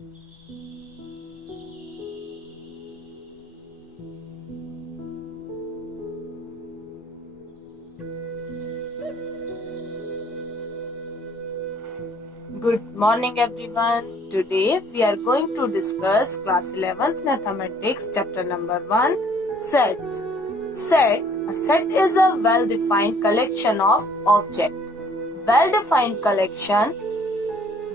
Good morning everyone. Today we are going to discuss class 11th mathematics chapter number 1 sets. A set is a well-defined collection of objects. Well-defined collection,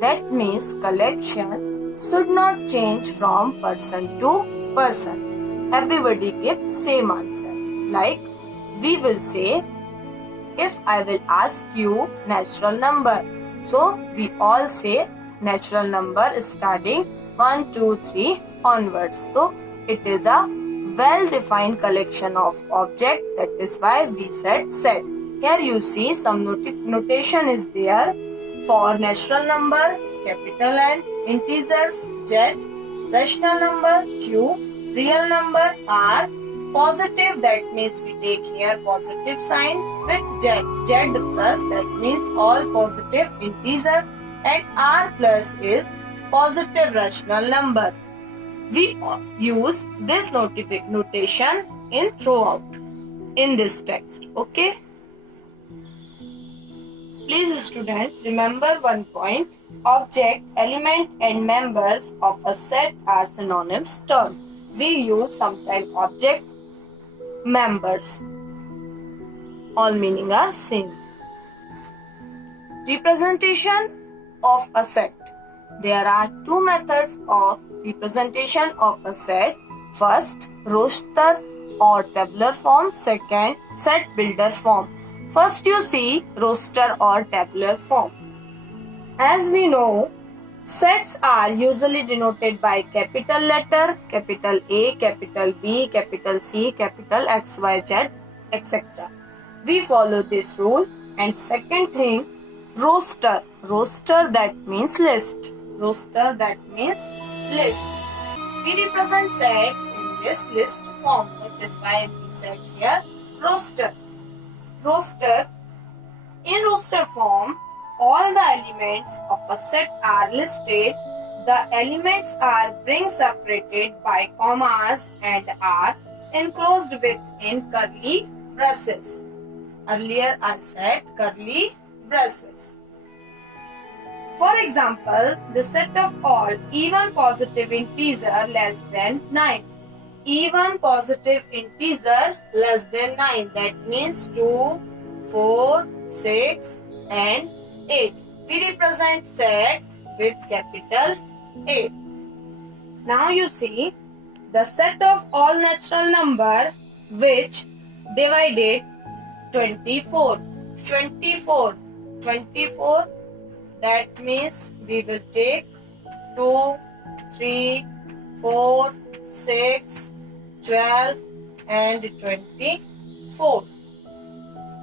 that means collection should not change from person to person. Everybody gives same answer. Like we will say, if I will ask you natural number, so we all say natural number starting 1, 2, 3 onwards. So it is a well-defined collection of objects. That is why we said set. Here you see some notation is there for natural number, capital N, integers Z, rational number Q, real number R, positive, that means we take here positive sign with Z. Z plus, that means all positive integer, and R plus is positive rational number. We use this notation in throughout in this text. Okay. Please students remember one point. Object, element and members of a set are synonymous terms. We use sometimes object, members. All meaning are same. Representation of a set. There are two methods of representation of a set. First, roster or tabular form. Second, set builder form. First you see roster or tabular form. As we know, sets are usually denoted by capital letter, capital A, capital B, capital C, capital X, Y, Z, etc. We follow this rule. And second thing, roster. Roster, that means list. Roster, that means list. We represent set in this list form. That is why we said here roster. Roster. In roster form, all the elements of a set are listed. The elements are being separated by commas and are enclosed within curly braces. Earlier I said curly braces. For example, the set of all even positive integer less than 9. Even positive integer less than 9. That means 2, 4, 6 and 8. We represent set with capital A. Now you see the set of all natural number which divided 24. 24. That means we will take 2, 3, 4, 6, 12 and 24.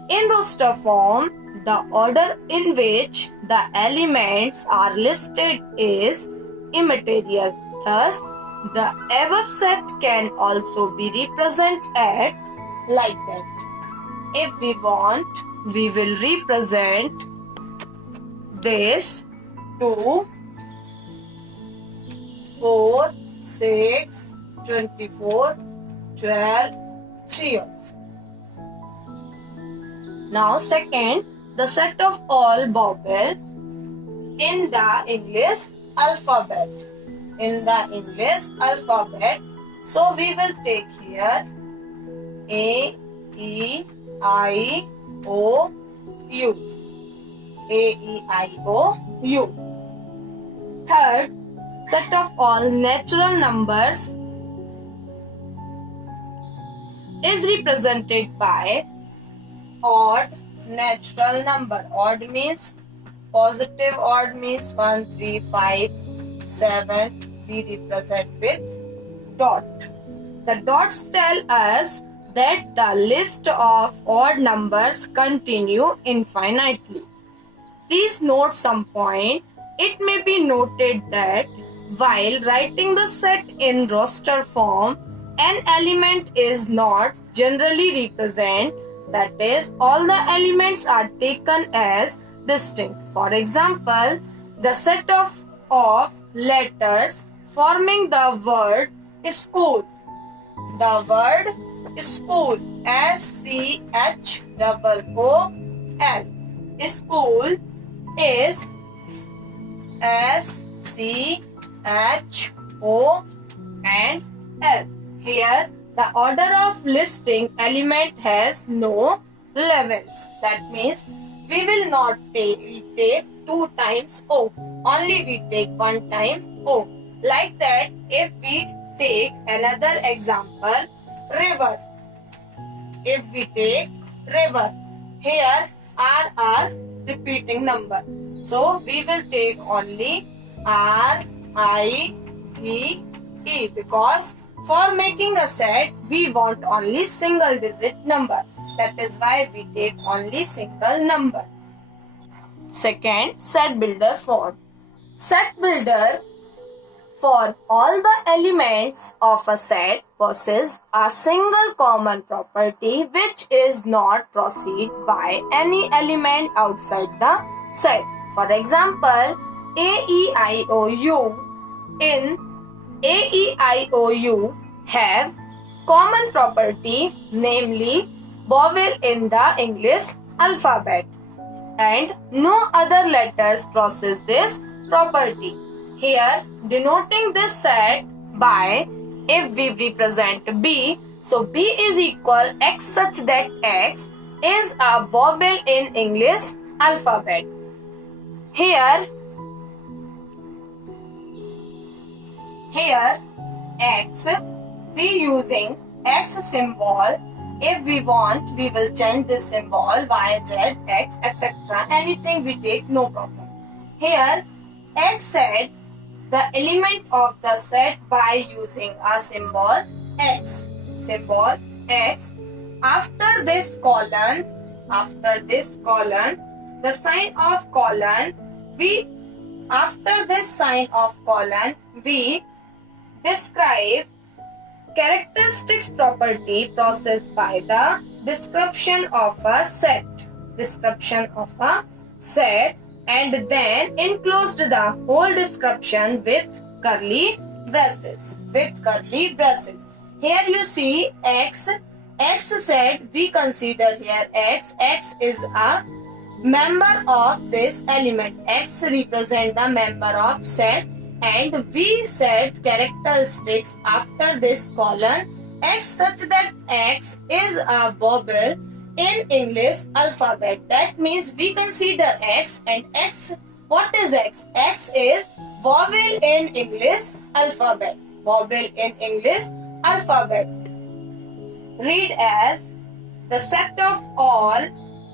In roster form, the order in which the elements are listed is immaterial. Thus, the above set can also be represented like that. If we want, we will represent this 2, 4, 6, 24, 12, 3 also. Now second, the set of all vowel in the English alphabet. In the English alphabet, so we will take here A, E, I, O, U. A, E, I, O, U. Third, set of all natural numbers is represented by odd natural number. Odd means positive, odd means 1, 3, 5, 7. We represent with dot. The dots tell us that the list of odd numbers continue infinitely. Please note some point. It may be noted that while writing the set in roster form, an element is not generally represented. That is, all the elements are taken as distinct. For example, the set of letters forming the word school. The word school, SCHOOL. School is SCHOOL. Here, the order of listing element has no relevance. That means we will not take 2 times O. Only we take 1 time O. Like that, if we take another example, river. If we take river, here R are repeating number. So we will take only R, I, V, E, because for making a set, we want only single digit number. That is why we take only single number. Second, set builder form. Set builder for all the elements of a set possesses a single common property which is not preceded by any element outside the set. For example, A, E, I, O, U. In A, E, I, O, U have common property, namely vowel in the English alphabet, and no other letters possess this property. Here, denoting this set by, if we represent B, so B is equal X such that X is a vowel in English alphabet. Here X, we using X symbol. If we want, we will change this symbol, Y, Z, X, etc. Anything we take, no problem. Here, X set the element of the set by using a symbol X. Symbol X. After this colon, the sign of colon, after this sign of colon, we describe characteristics property processed by the description of a set. And then enclosed the whole description with curly braces. Here you see X set, we consider here X is a member of this element. X represent the member of set, and we set characteristics after this colon X such that X is a vowel in English alphabet. That means we consider X, and X, what is X? X is vowel in English alphabet. Read as the set of all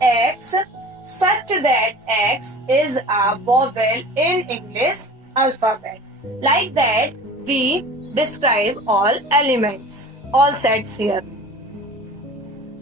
X such that X is a vowel in English alphabet. Like that, we describe all elements, all sets here.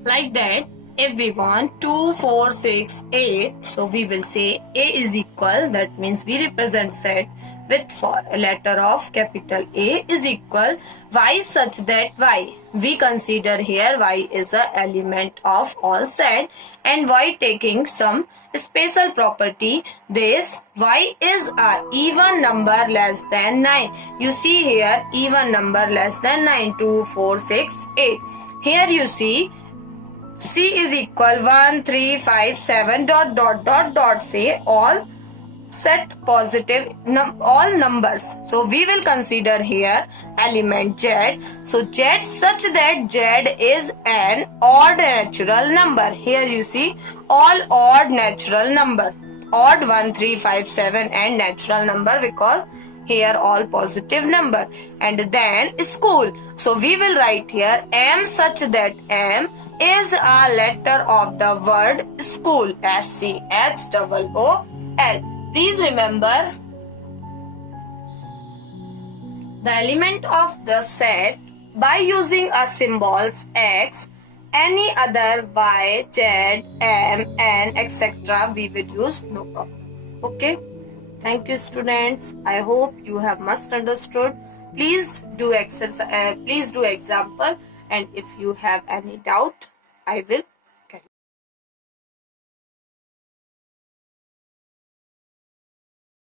Like that, if we want 2, 4, 6, 8, so we will say A is equal, that means we represent set with for a letter of capital A is equal Y such that Y. We consider here Y is a element of all set, and Y taking some special property, this Y is a even number less than 9. You see here even number less than 9, 2, 4, 6, 8. Here you see C is equal 1, 3, 5, 7, ... say all set positive all numbers. So we will consider here element Z. So Z such that Z is an odd natural number. Here you see all odd natural number. Odd 1, 3, 5, 7 and natural number, because here all positive number. And then school. So we will write here M such that M is a letter of the word school. SCHOOL. Please remember, the element of the set by using a symbols X, any other Y, Z, M, N, etc. we will use, no problem. Okay. Thank you, students. I hope you have must understood. Please do example, and if you have any doubt, I will